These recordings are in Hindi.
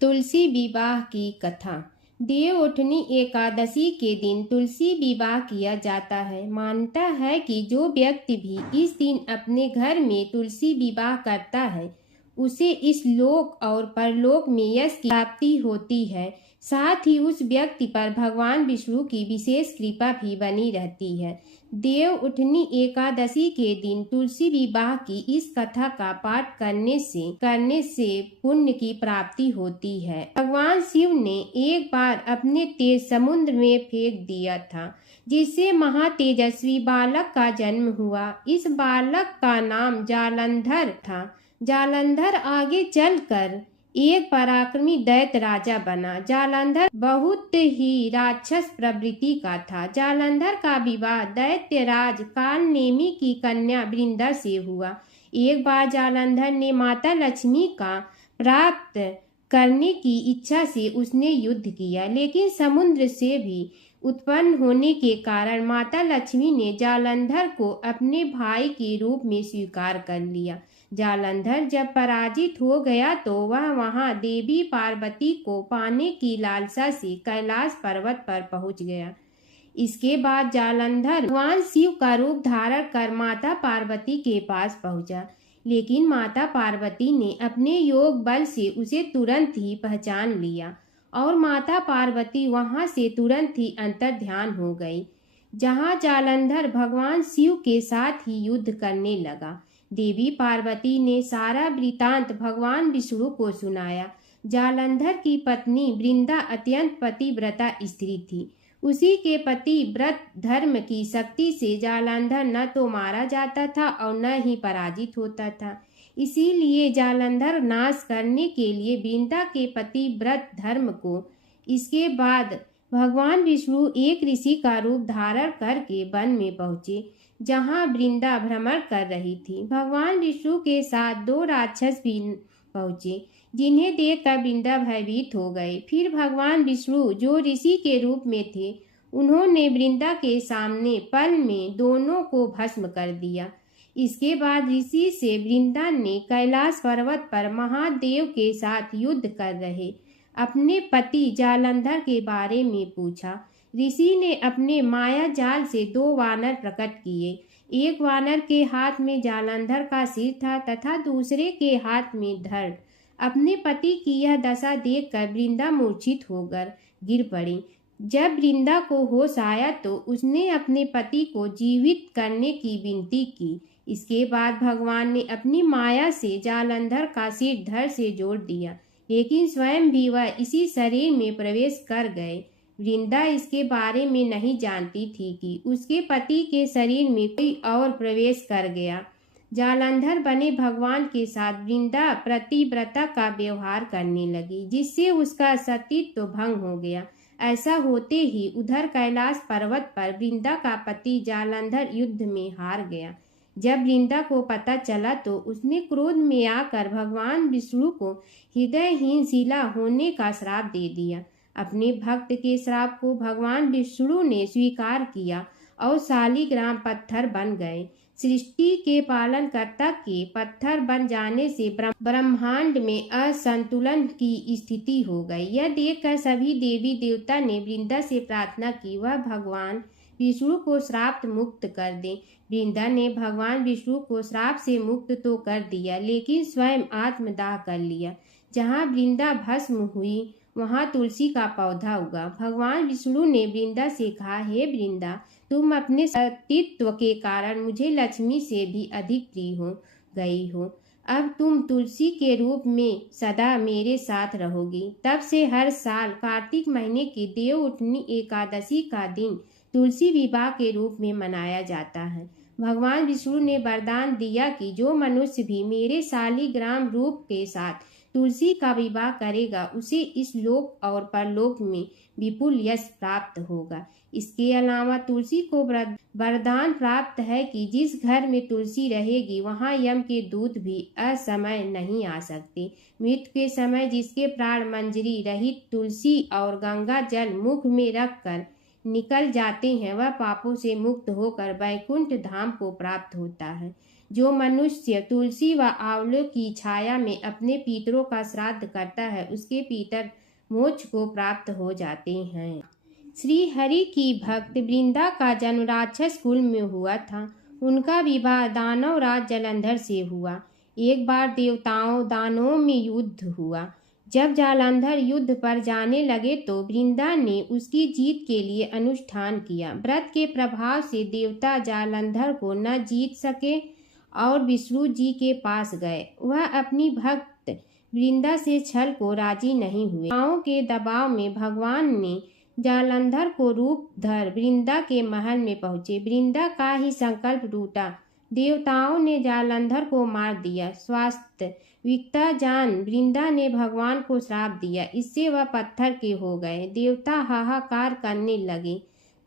तुलसी विवाह की कथा। देवउठनी एकादशी के दिन तुलसी विवाह किया जाता है। मानता है कि जो व्यक्ति भी इस दिन अपने घर में तुलसी विवाह करता है उसे इस लोक और परलोक में यश की प्राप्ति होती है। साथ ही उस व्यक्ति पर भगवान विष्णु की विशेष कृपा भी बनी रहती है। देवउठनी एकादशी के दिन तुलसी विवाह की इस कथा का पाठ करने से पुण्य की प्राप्ति होती है। भगवान शिव ने एक बार अपने तेज समुद्र में फेंक दिया था, जिससे महातेजस्वी बालक का जन्म हुआ। इस बालक का नाम जालंधर था। जालंधर आगे चलकर एक पराक्रमी दैत्य राजा बना। जालंधर बहुत ही राक्षस प्रवृत्ति का था। जालंधर का विवाह दैत्य राज कालनेमी की कन्या वृंदा से हुआ। एक बार जालंधर ने माता लक्ष्मी का प्राप्त करने की इच्छा से उसने युद्ध किया, लेकिन समुद्र से भी उत्पन्न होने के कारण माता लक्ष्मी ने जालंधर को अपने भाई के रूप में स्वीकार कर लिया। जालंधर जब पराजित हो गया तो वह वहां देवी पार्वती को पाने की लालसा से कैलाश पर्वत पर पहुंच गया। इसके बाद जालंधर भगवान शिव का रूप धारण कर माता पार्वती के पास पहुंचा, लेकिन माता पार्वती ने अपने योग बल से उसे तुरंत ही पहचान लिया और माता पार्वती वहां से तुरंत ही अंतर ध्यान हो गई, जहां जालंधर भगवान शिव के साथ ही युद्ध करने लगा। देवी पार्वती ने सारा वृतांत भगवान विष्णु को सुनाया। जालंधर की पत्नी वृंदा अत्यंत पतिव्रता स्त्री थी। उसी के पति व्रत धर्म की शक्ति से जालंधर न तो मारा जाता था और न ही पराजित होता था। इसीलिए जालंधर नाश करने के लिए वृंदा के पति व्रत धर्म को इसके बाद भगवान विष्णु एक ऋषि का रूप धारण करके वन में पहुंचे, जहां वृंदा भ्रमण कर रही थी। भगवान विष्णु के साथ दो राक्षस भी पहुंचे, जिन्हें देखकर वृंदा भयभीत हो गए। फिर भगवान विष्णु जो ऋषि के रूप में थे, उन्होंने वृंदा के सामने पल में दोनों को भस्म कर दिया। इसके बाद ऋषि से वृंदा ने कैलाश पर्वत पर महादेव के साथ युद्ध कर रहे अपने पति जालंधर के बारे में पूछा। ऋषि ने अपने माया जाल से दो वानर प्रकट किए। एक वानर के हाथ में जालंधर का सिर था तथा दूसरे के हाथ में धड़। अपने पति की यह दशा देखकर वृंदा मूर्छित होकर गिर पड़ी। जब वृंदा को होश आया तो उसने अपने पति को जीवित करने की विनती की। इसके बाद भगवान ने अपनी माया से जालंधर का सिर धड़ से जोड़ दिया, लेकिन स्वयं भी वह इसी शरीर में प्रवेश कर गए। वृंदा इसके बारे में नहीं जानती थी कि उसके पति के शरीर में कोई और प्रवेश कर गया। जालंधर बने भगवान के साथ वृंदा प्रतिव्रता का व्यवहार करने लगी, जिससे उसका सतीत्व भंग हो गया। ऐसा होते ही उधर कैलाश पर्वत पर वृंदा का पति जालंधर युद्ध में हार गया। जब वृंदा को पता चला तो उसने क्रोध में आकर भगवान विष्णु को हृदयहीन शिला होने का श्राप दे दिया। अपने भक्त के श्राप को भगवान विष्णु ने स्वीकार किया और शालिग्राम पत्थर बन गए। सृष्टि के पालनकर्ता के पत्थर बन जाने से ब्रह्मांड में असंतुलन की स्थिति हो गई। यह देखकर सभी देवी देवता ने वृंदा से प्रार्थना की वह भगवान विष्णु को श्राप मुक्त कर दे। वृंदा ने भगवान विष्णु को श्राप से मुक्त तो कर दिया, लेकिन स्वयं आत्मदाह कर लिया। जहाँ वृंदा भस्म हुई वहाँ तुलसी का पौधा उगा। भगवान विष्णु ने वृंदा से कहा, हे वृंदा, तुम अपने सतीत्व के कारण मुझे लक्ष्मी से भी अधिक प्रिय हो गई हो। अब तुम तुलसी के रूप में सदा मेरे साथ रहोगी। तब से हर साल कार्तिक महीने की देवउठनी एकादशी का दिन तुलसी विवाह के रूप में मनाया जाता है। भगवान विष्णु ने वरदान दिया कि जो मनुष्य भी मेरे शालिग्राम रूप के साथ तुलसी का विवाह करेगा उसे इस लोक और परलोक में विपुल यश प्राप्त होगा। इसके अलावा तुलसी को वरदान प्राप्त है कि जिस घर में तुलसी रहेगी वहां यम के दूत भी असमय नहीं आ सकते। मृत्यु के समय जिसके प्राण मंजरी रहित तुलसी और गंगा जल मुख में रखकर निकल जाते हैं, वह पापों से मुक्त होकर वैकुंठ धाम को प्राप्त होता है। जो मनुष्य तुलसी व आंवलों की छाया में अपने पितरों का श्राद्ध करता है उसके पितर मोक्ष को प्राप्त हो जाते हैं। श्री हरि की भक्त वृंदा का जन्म राक्षस कुल में हुआ था। उनका विवाह दानव राज जालंधर से हुआ। एक बार देवताओं दानवों में युद्ध हुआ। जब जालंधर युद्ध पर जाने लगे तो वृंदा ने उसकी जीत के लिए अनुष्ठान किया। व्रत के प्रभाव से देवता जालंधर को न जीत सके और विष्णु जी के पास गए। वह अपनी भक्त वृंदा से छल को राजी नहीं हुए। देवताओं के दबाव में भगवान ने जालंधर को रूप धर वृंदा के महल में पहुंचे। वृंदा का ही संकल्प टूटा। देवताओं ने जालंधर को मार दिया। वास्तविकता जान वृंदा ने भगवान को श्राप दिया। इससे वह पत्थर के हो गए। देवता हाहाकार करने लगे।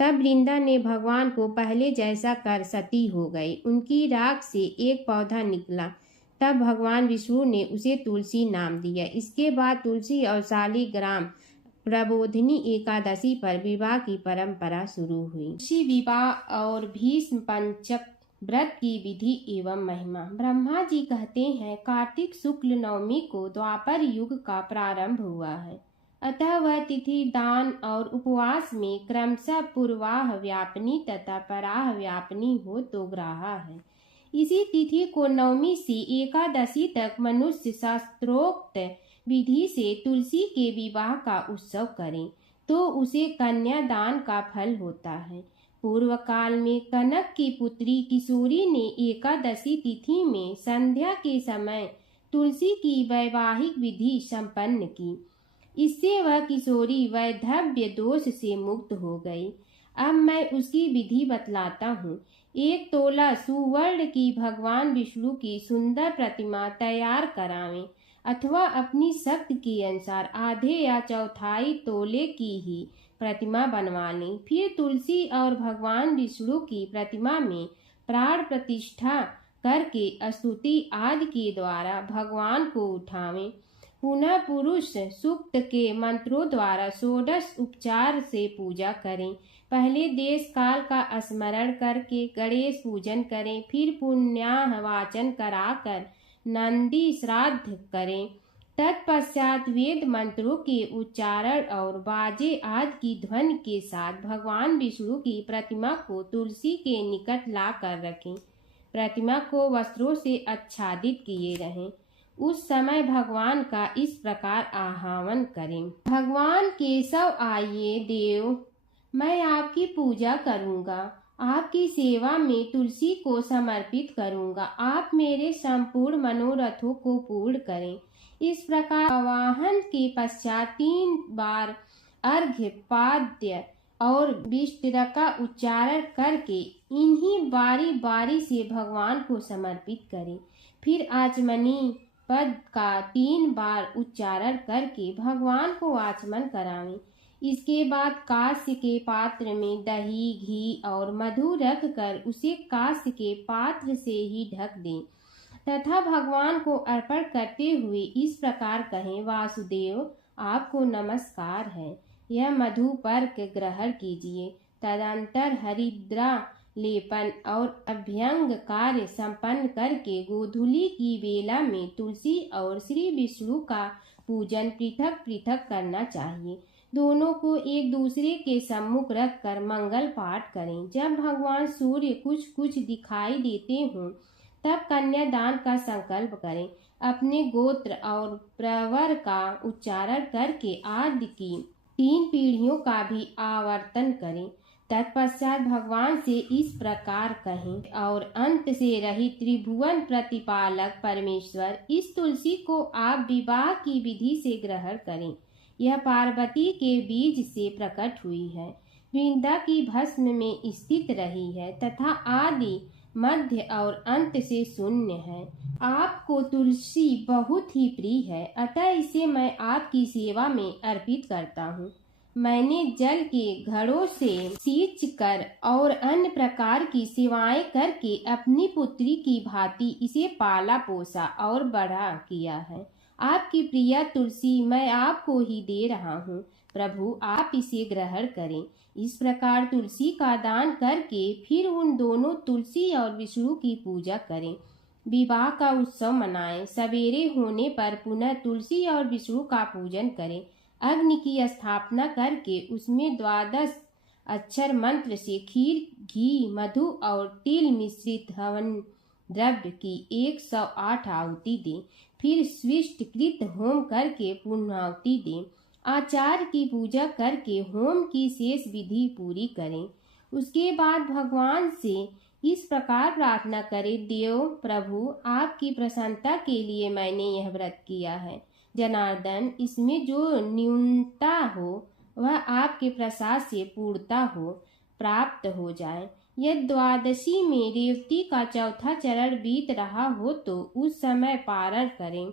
तब वृंदा ने भगवान को पहले जैसा कर सती हो गई। उनकी राख से एक पौधा निकला। तब भगवान विष्णु ने उसे तुलसी नाम दिया। इसके बाद तुलसी और शालिग्राम प्रबोधिनी एकादशी पर विवाह की परंपरा शुरू हुई। तुलसी विवाह और भीष्म पंचक व्रत की विधि एवं महिमा। ब्रह्मा जी कहते हैं कार्तिक शुक्ल नवमी को द्वापर युग का प्रारंभ हुआ है। अतः वह तिथि दान और उपवास में क्रमशः पूर्वाह व्यापिनी तथा पराह व्यापिनी हो तो ग्राहा है। इसी तिथि को नवमी से एकादशी तक मनुष्य शास्त्रोक्त विधि से तुलसी के विवाह का उत्सव करें तो उसे कन्यादान का फल होता है। पूर्व काल में कनक की पुत्री किशोरी ने एकादशी तिथि में संध्या के समय तुलसी की वैवाहिक विधि संपन्न की। इससे वह किशोरी वैधव्य दोष से मुक्त हो गई। अब मैं उसकी विधि बतलाता हूँ। 1 तोला सुवर्ण की भगवान विष्णु की सुंदर प्रतिमा तैयार करावें अथवा अपनी शक्ति के अनुसार आधे या चौथाई तोले की ही प्रतिमा बनवा लें। फिर तुलसी और भगवान विष्णु की प्रतिमा में प्राण प्रतिष्ठा करके स्तुति आदि के द्वारा भगवान को उठावें। पुनः पुरुष सूक्त के मंत्रों द्वारा षोडश उपचार से पूजा करें। पहले देश काल का स्मरण करके गणेश पूजन करें। फिर पुण्याह वाचन कराकर नंदी श्राद्ध करें। तत्पश्चात वेद मंत्रों के उच्चारण और बाजे आदि की ध्वनि के साथ भगवान विष्णु की प्रतिमा को तुलसी के निकट ला कर रखें। प्रतिमा को वस्त्रों से आच्छादित किए रहें। उस समय भगवान का इस प्रकार आह्वान करें। भगवान केशव आइए देव, मैं आपकी पूजा करूंगा। आपकी सेवा में तुलसी को समर्पित करूंगा। आप मेरे संपूर्ण मनोरथों को पूर्ण करें। इस प्रकार आवाहन के पश्चात 3 बार अर्घ्य पाद्य और विष्टि का उच्चारण करके इन्हीं बारी बारी से भगवान को समर्पित करें। फिर आचमनी पद का 3 बार उच्चारण करके भगवान को आचमन करावें। इसके बाद कांस्य के पात्र में दही घी और मधु रख कर उसे कांस्य के पात्र से ही ढक दें तथा भगवान को अर्पण करते हुए इस प्रकार कहें, वासुदेव आपको नमस्कार है, यह मधु पर्क ग्रहण कीजिए। तदंतर हरिद्रा लेपन और अभ्यंग कार्य संपन्न करके गोधूली की बेला में तुलसी और श्री विष्णु का पूजन पृथक पृथक करना चाहिए। दोनों को एक दूसरे के सम्मुख रख कर मंगल पाठ करें। जब भगवान सूर्य कुछ कुछ दिखाई देते हों तब कन्यादान का संकल्प करें। अपने गोत्र और प्रवर का उच्चारण करके आदि की 3 पीढ़ियों का भी आवर्तन करें। तत्पश्चात भगवान से इस प्रकार कहें, और अंत से रहित त्रिभुवन प्रतिपालक परमेश्वर, इस तुलसी को आप विवाह की विधि से ग्रहण करें। यह पार्वती के बीज से प्रकट हुई है, वृंदा की भस्म में स्थित रही है तथा आदि मध्य और अंत से शून्य है। आपको तुलसी बहुत ही प्रिय है, अतः इसे मैं आपकी सेवा में अर्पित करता हूँ। मैंने जल के घड़ों से सींच कर और अन्य प्रकार की सेवाएं करके अपनी पुत्री की भांति इसे पाला पोसा और बड़ा किया है। आपकी प्रिय तुलसी मैं आपको ही दे रहा हूँ, प्रभु आप इसे ग्रहण करें। इस प्रकार तुलसी का दान करके फिर उन दोनों तुलसी और विष्णु की पूजा करें। विवाह का उत्सव मनाएं। सवेरे होने पर पुनः तुलसी और विष्णु का पूजन करें। अग्नि की स्थापना करके उसमें 12 अक्षर मंत्र से खीर, घी, मधु और तिल मिश्रित हवन द्रव्य की 108 आहुति दें। फिर स्विष्टकृत होम करके पूर्णाहुति दें। आचार्य की पूजा करके होम की शेष विधि पूरी करें। उसके बाद भगवान से इस प्रकार प्रार्थना करें, देव प्रभु आपकी प्रसन्नता के लिए मैंने यह व्रत किया है। जनार्दन, इसमें जो न्यूनता हो वह आपके प्रसाद से पूर्णता हो प्राप्त हो जाए। यदि द्वादशी में रेवती का चौथा चरण बीत रहा हो तो उस समय पारण करें।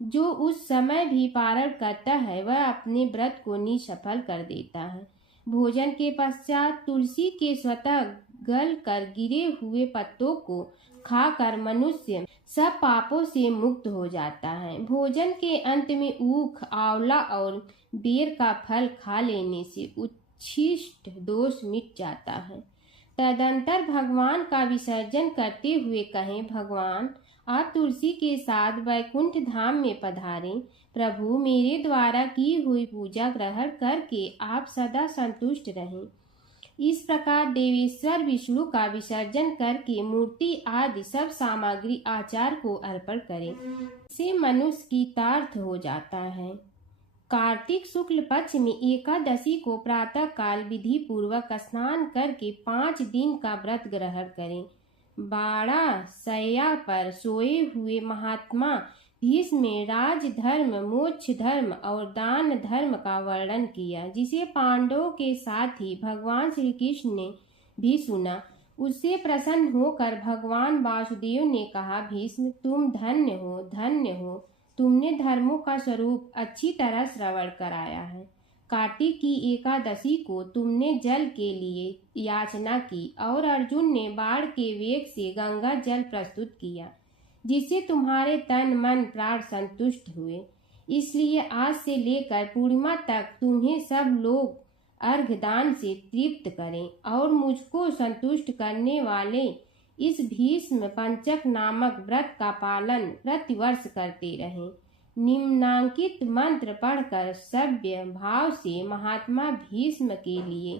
जो उस समय भी पारण करता है वह अपने व्रत को निसफल कर देता है। भोजन के पश्चात तुलसी के स्वतः गल कर गिरे हुए पत्तों को खाकर मनुष्य सब पापों से मुक्त हो जाता है। भोजन के अंत में ऊख, आंवला और बेर का फल खा लेने से उच्छिष्ट दोष मिट जाता है। तदंतर भगवान का विसर्जन करते हुए कहें, भगवान आप तुलसी के साथ वैकुंठ धाम में पधारें। प्रभु मेरे द्वारा की हुई पूजा ग्रहण करके आप सदा संतुष्ट रहें। इस प्रकार देवेश्वर विष्णु का विसर्जन करके मूर्ति आदि सब सामग्री आचार्य को अर्पण करें। इससे मनुष्य की तार्थ हो जाता है। कार्तिक शुक्ल पक्ष में एकादशी को प्रातः काल विधि पूर्वक स्नान करके 5 दिन का व्रत ग्रहण करें। बाड़ा शैया पर सोए हुए महात्मा भीष्म ने राजधर्म, मोक्ष धर्म और दान धर्म का वर्णन किया, जिसे पांडवों के साथ ही भगवान श्री कृष्ण ने भी सुना। उससे प्रसन्न होकर भगवान वासुदेव ने कहा, भीष्म तुम धन्य हो, धन्य हो, तुमने धर्मों का स्वरूप अच्छी तरह श्रवण कराया है। कार्तिक की एकादशी को तुमने जल के लिए याचना की और अर्जुन ने बाण के वेग से गंगा जल प्रस्तुत किया, जिससे तुम्हारे तन मन प्राण संतुष्ट हुए। इसलिए आज से लेकर पूर्णिमा तक तुम्हें सब लोग अर्घदान से तृप्त करें और मुझको संतुष्ट करने वाले इस भीष्म पंचक नामक व्रत का पालन प्रतिवर्ष करते रहें। निम्नांकित मंत्र पढ़कर सभ्य भाव से महात्मा भीष्म के लिए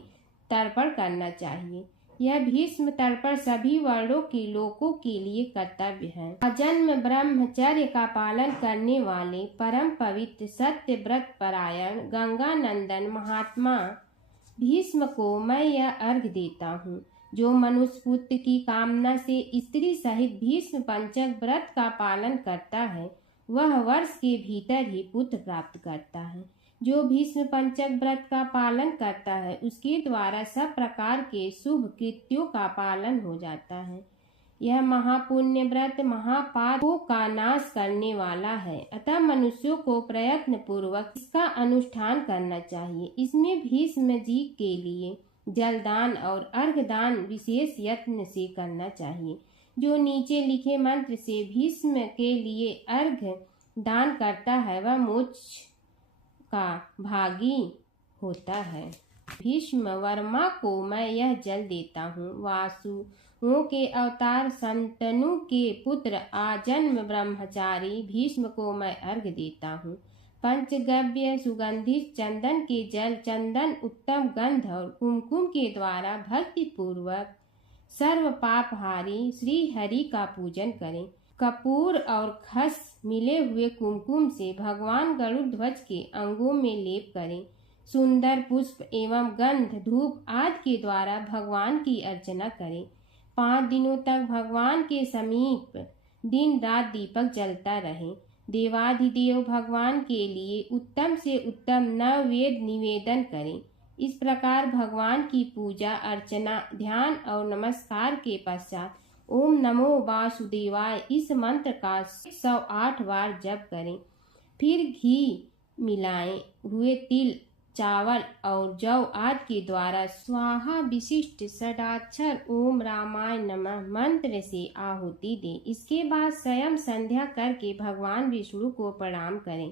तर्पण करना चाहिए। यह भीष्म तर्पण सभी वर्णों के लोगों के लिए कर्तव्य है। अजन्म ब्रह्मचर्य का पालन करने वाले परम पवित्र सत्य व्रत परायण गंगानंदन महात्मा भीष्म को मैं यह अर्घ देता हूँ। जो मनुष्य पुत्र की कामना से स्त्री सहित भीष्म पंचक व्रत का पालन करता है वह वर्ष के भीतर ही पुत्र प्राप्त करता है। जो भीष्म पंचक व्रत का पालन करता है उसके द्वारा सब प्रकार के शुभ कृत्यों का पालन हो जाता है। यह महापुण्य व्रत महापापों का नाश करने वाला है, अतः मनुष्यों को प्रयत्न पूर्वक इसका अनुष्ठान करना चाहिए। इसमें भीष्म जी के लिए जलदान और अर्घदान विशेष यत्न से करना चाहिए। जो नीचे लिखे मंत्र से भीष्म के लिए अर्घ दान करता है वह मोक्ष का भागी होता है। भीष्म वर्मा को मैं यह जल देता हूँ। वासुओं के अवतार संतनु के पुत्र आजन्म ब्रह्मचारी भीष्म को मैं अर्घ देता हूँ। पंचगव्य सुगंधित चंदन के जल, चंदन उत्तम गंध और कुमकुम के द्वारा भक्ति पूर्वक सर्व पापहारी श्री हरि का पूजन करें। कपूर और खस मिले हुए कुमकुम से भगवान गरुड़ ध्वज के अंगों में लेप करें। सुंदर पुष्प एवं गंध धूप आदि के द्वारा भगवान की अर्चना करें। 5 दिनों तक भगवान के समीप दिन रात दीपक जलता रहे। देवाधिदेव भगवान के लिए उत्तम से उत्तम नववेद निवेदन करें। इस प्रकार भगवान की पूजा अर्चना ध्यान और नमस्कार के पश्चात ओम नमो वासुदेवाय इस मंत्र का 108 बार जप करें। फिर घी मिलाए हुए तिल चावल और जौ आदि के द्वारा स्वाहा विशिष्ट षडाक्षर ओम रामाय नमः मंत्र से आहुति दे। इसके बाद स्वयं संध्या करके भगवान विष्णु को प्रणाम करें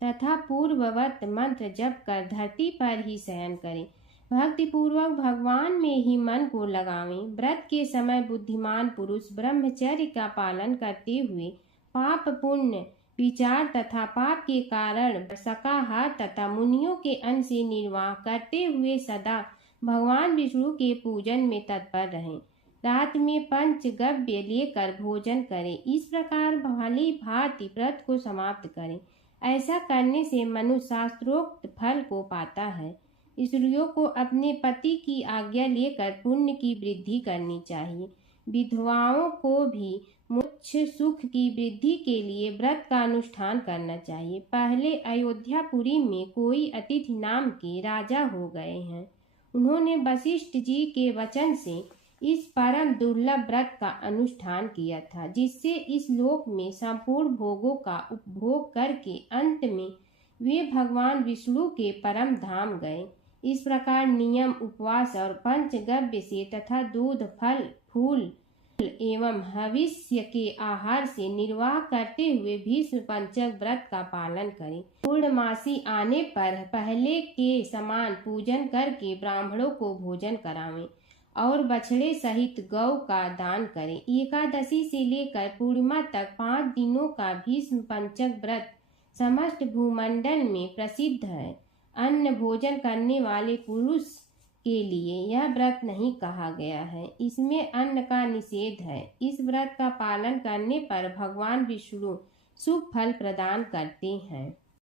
तथा पूर्ववत मंत्र जप कर धरती पर ही शयन करें। भक्ति पूर्वक भगवान में ही मन को लगावें। व्रत के समय बुद्धिमान पुरुष ब्रह्मचर्य का पालन करते हुए पाप पुण्य विचार तथा पाप के कारण शाकाहार तथा मुनियों के अन्न से निर्वाह करते हुए सदा भगवान विष्णु के पूजन में तत्पर रहें। रात में पंचगव्य लेकर भोजन करें। इस प्रकार भली भांति व्रत को समाप्त करें। ऐसा करने से मनुष्य शास्त्रोक्त फल को पाता है। स्त्रियों को अपने पति की आज्ञा लेकर पुण्य की वृद्धि करनी चाहिए। विधवाओं को भी मोक्ष सुख की वृद्धि के लिए व्रत का अनुष्ठान करना चाहिए। पहले अयोध्यापुरी में कोई अतिथि नाम के राजा हो गए हैं। उन्होंने वशिष्ठ जी के वचन से इस परम दुर्लभ व्रत का अनुष्ठान किया था, जिससे इस लोक में संपूर्ण भोगों का उपभोग करके अंत में वे भगवान विष्णु के परम धाम गए। इस प्रकार नियम उपवास और पंचगव्य से तथा दूध फल फूल एवं हविष्य के आहार से निर्वाह करते हुए भीष्म पंचक व्रत का पालन करें। पूर्णमासी आने पर पहले के समान पूजन करके ब्राह्मणों को भोजन करावें और बछड़े सहित गौ का दान करें। एकादशी से लेकर पूर्णिमा तक 5 दिनों का भीष्म पंचक व्रत समस्त भूमंडल में प्रसिद्ध है। अन्न भोजन करने वाले पुरुष के लिए यह व्रत नहीं कहा गया है। इसमें अन्न का निषेध है। इस व्रत का पालन करने पर भगवान विष्णु शुभ फल प्रदान करते हैं।